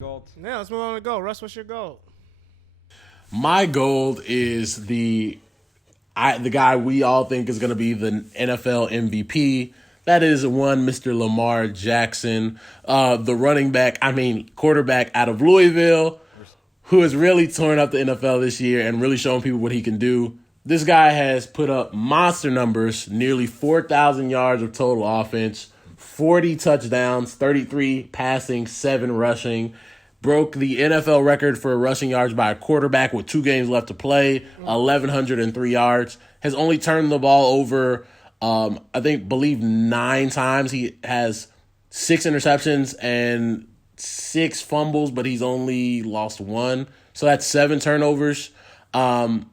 Gold. Yeah, let's move on to goal. Russ, what's your goal? My goal is the guy we all think is going to be the NFL MVP. That is one Mr. Lamar Jackson, the quarterback out of Louisville, who has really torn up the NFL this year and really shown people what he can do. This guy has put up monster numbers, nearly 4,000 yards of total offense, 40 touchdowns, 33 passing, 7 rushing. Broke the NFL record for rushing yards by a quarterback with 2 games left to play, 1,103 yards. Has only turned the ball over, believe 9 times. He has 6 interceptions and 6 fumbles, but he's only lost 1. So that's 7 turnovers. I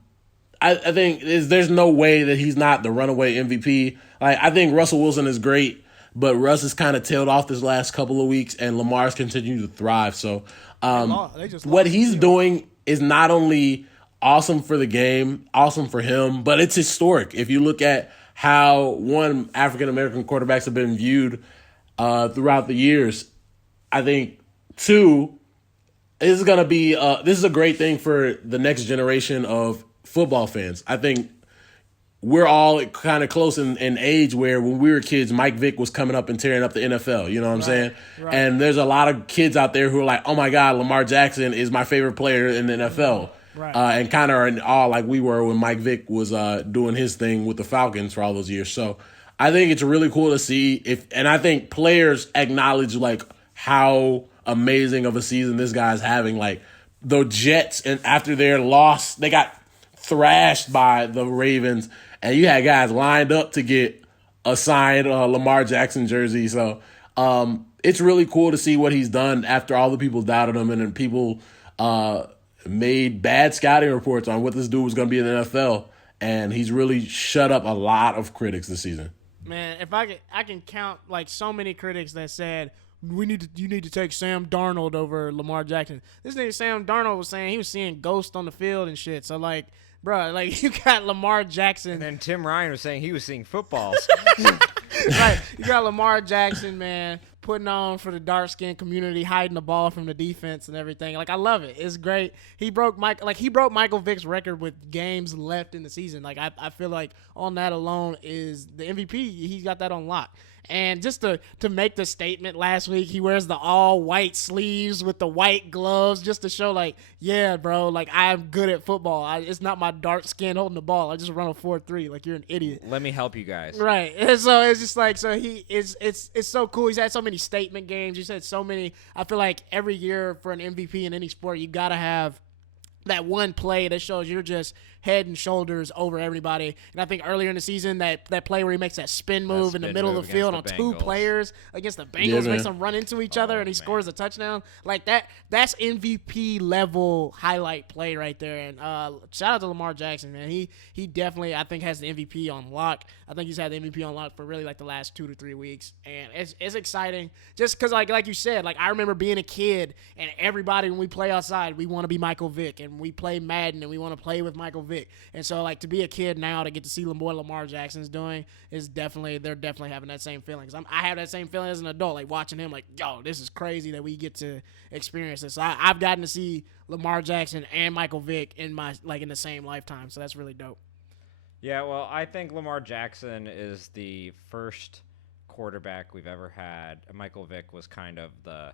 think there's no way that he's not the runaway MVP. I think Russell Wilson is great, but Russ has kind of tailed off this last couple of weeks, and Lamar's continued to thrive. So what he's doing is not only awesome for the game, awesome for him, but it's historic. If you look at how, one, African-American quarterbacks have been viewed throughout the years, I think, 2, this is a great thing for the next generation of football fans. I think we're all kind of close in age where when we were kids, Mike Vick was coming up and tearing up the NFL. You know what I'm saying? Right. And there's a lot of kids out there who are like, oh, my God, Lamar Jackson is my favorite player in the NFL. Right. And kind of are in awe like we were when Mike Vick was doing his thing with the Falcons for all those years. So I think it's really cool to see and I think players acknowledge like how amazing of a season this guy's having. Like the Jets, and after their loss, they got thrashed by the Ravens, and you had guys lined up to get a signed Lamar Jackson jersey. So it's really cool to see what he's done after all the people doubted him, and then people made bad scouting reports on what this dude was going to be in the NFL, and he's really shut up a lot of critics this season. Man, if I can count like so many critics that said you need to take Sam Darnold over Lamar Jackson. This nigga Sam Darnold was saying he was seeing ghosts on the field and shit. So like, bro, like you got Lamar Jackson. And then Tim Ryan was saying he was seeing footballs. Right, you got Lamar Jackson, man, putting on for the dark-skinned community, hiding the ball from the defense and everything. Like, I love it. It's great. He broke Michael Vick's record with games left in the season. Like, I feel like on that alone is the MVP. He's got that on lock. And just to make the statement last week, he wears the all-white sleeves with the white gloves just to show, like, yeah, bro, like, I'm good at football. It's not my dark skin holding the ball. I just run a 4.3. Like, you're an idiot. Let me help you guys. Right. And so it's just like, so it's so cool. He's had so many statement games. He's had so many. I feel like every year for an MVP in any sport, you got to have that one play that shows you're just head and shoulders over everybody. And I think earlier in the season, that play where he makes that spin move in the middle of the field on 2 players against the Bengals, makes them run into each other, and he scores a touchdown. Like that's MVP level highlight play right there. And shout out to Lamar Jackson, man. He definitely, I think, has the MVP on lock. I think he's had the MVP on lock for really like the last 2 to 3 weeks. And it's exciting just because like you said, like I remember being a kid and everybody, when we play outside, we want to be Michael Vick, and we play Madden and we want to play with Michael Vick. And so, like, to be a kid now to get to see what Lamar Jackson's doing is they're definitely having that same feeling. Because I have that same feeling as an adult, like, watching him, like, yo, this is crazy that we get to experience this. So I've gotten to see Lamar Jackson and Michael Vick in the same lifetime. So that's really dope. Yeah, well, I think Lamar Jackson is the first quarterback we've ever had. Michael Vick was kind of the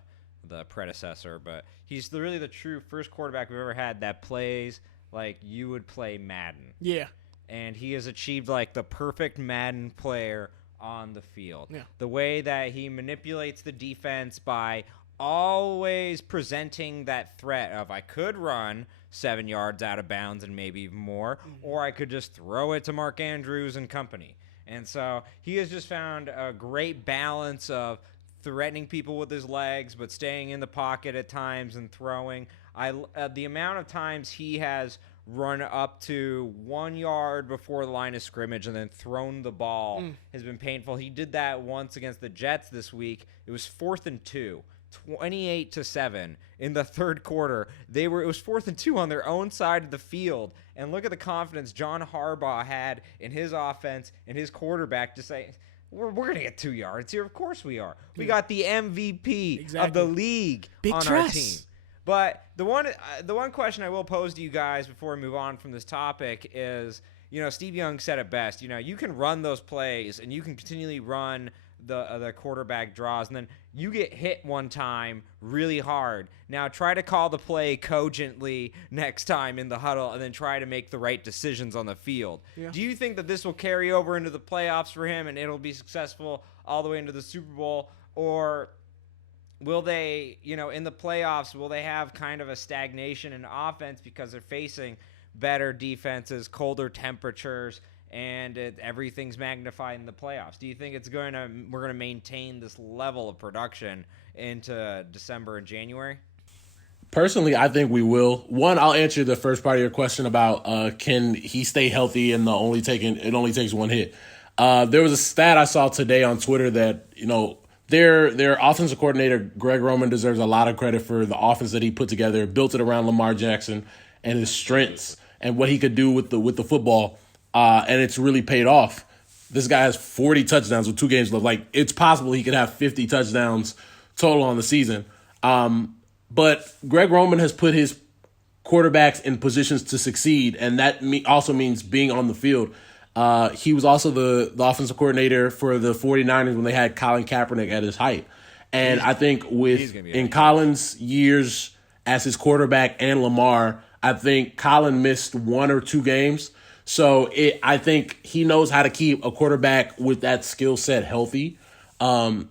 predecessor, but he's really the true first quarterback we've ever had that plays like you would play Madden. Yeah. And he has achieved like the perfect Madden player on the field. Yeah. The way that he manipulates the defense by always presenting that threat of I could run 7 yards out of bounds and maybe even more, or I could just throw it to Mark Andrews and company. And so he has just found a great balance of threatening people with his legs, but staying in the pocket at times and throwing. The amount of times he has run up to 1 yard before the line of scrimmage and then thrown the ball has been painful. He did that once against the Jets this week. It was 4th and 2, 28-7 in the third quarter. It was 4th and 2 on their own side of the field. And look at the confidence John Harbaugh had in his offense and his quarterback to say, we're going to get 2 yards here. Of course we are. We got the MVP of Exactly. the league Big on trust. our team. But the one question I will pose to you guys before we move on from this topic is, Steve Young said it best. You can run those plays and you can continually run the quarterback draws, and then you get hit one time really hard. Now try to call the play cogently next time in the huddle, and then try to make the right decisions on the field. Yeah. Do you think that this will carry over into the playoffs for him and it'll be successful all the way into the Super Bowl? Or will they, in the playoffs, will they have kind of a stagnation in offense because they're facing better defenses, colder temperatures, and everything's magnified in the playoffs? Do you think we're going to maintain this level of production into December and January? Personally, I think we will. One, I'll answer the first part of your question about can he stay healthy and it only takes one hit. There was a stat I saw today on Twitter that, their offensive coordinator, Greg Roman, deserves a lot of credit for the offense that he put together, built it around Lamar Jackson and his strengths and what he could do with the football. And it's really paid off. This guy has 40 touchdowns with 2 games left. Like, it's possible he could have 50 touchdowns total on the season. But Greg Roman has put his quarterbacks in positions to succeed, and that also means being on the field. He was also the offensive coordinator for the 49ers when they had Colin Kaepernick at his height. And I think in Colin's years as his quarterback and Lamar, I think Colin missed 1 or 2 games. So I think he knows how to keep a quarterback with that skill set healthy. To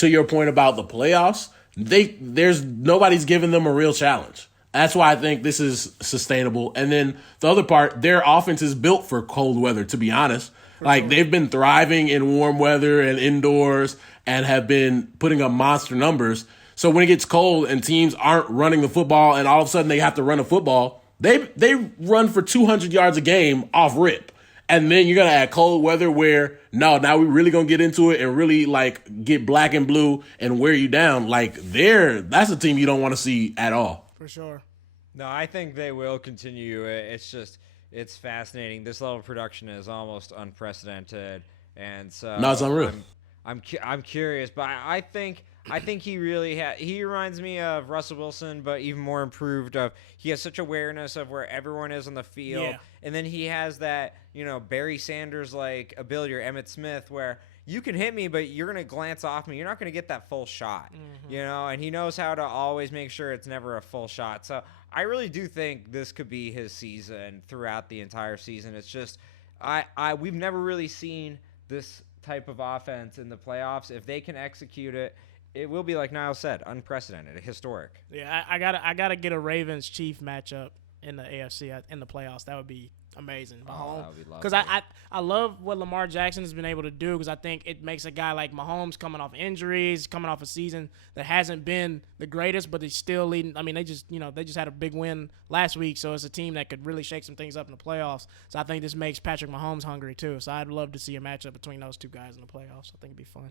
your point about the playoffs, nobody's giving them a real challenge. That's why I think this is sustainable. And then the other part, their offense is built for cold weather, to be honest. They've been thriving in warm weather and indoors and have been putting up monster numbers. So when it gets cold and teams aren't running the football and all of a sudden they have to run a football, they run for 200 yards a game off rip. And then you're going to add cold weather where, now we're really going to get into it and really, get black and blue and wear you down. That's a team you don't want to see at all. For sure. No, I think they will continue. It's fascinating. This level of production is almost unprecedented. And so no, it's unreal. I'm curious, but I think he really he reminds me of Russell Wilson, but even more improved. He has such awareness of where everyone is on the field, and then he has that Barry Sanders like ability, or Emmitt Smith, where you can hit me, but you're gonna glance off me. You're not gonna get that full shot, And he knows how to always make sure it's never a full shot. So I really do think this could be his season throughout the entire season. It's just we've never really seen this type of offense in the playoffs. If they can execute it, it will be, like Niles said, unprecedented, historic. Yeah, I gotta get a Ravens Chief matchup in the AFC in the playoffs. That would be amazing. That would be lovely. Because I love what Lamar Jackson has been able to do, because I think it makes a guy like Mahomes coming off injuries, coming off a season that hasn't been the greatest, but he's still leading. I mean, they just had a big win last week, so it's a team that could really shake some things up in the playoffs. So I think this makes Patrick Mahomes hungry too. So I'd love to see a matchup between those two guys in the playoffs. I think it'd be fun.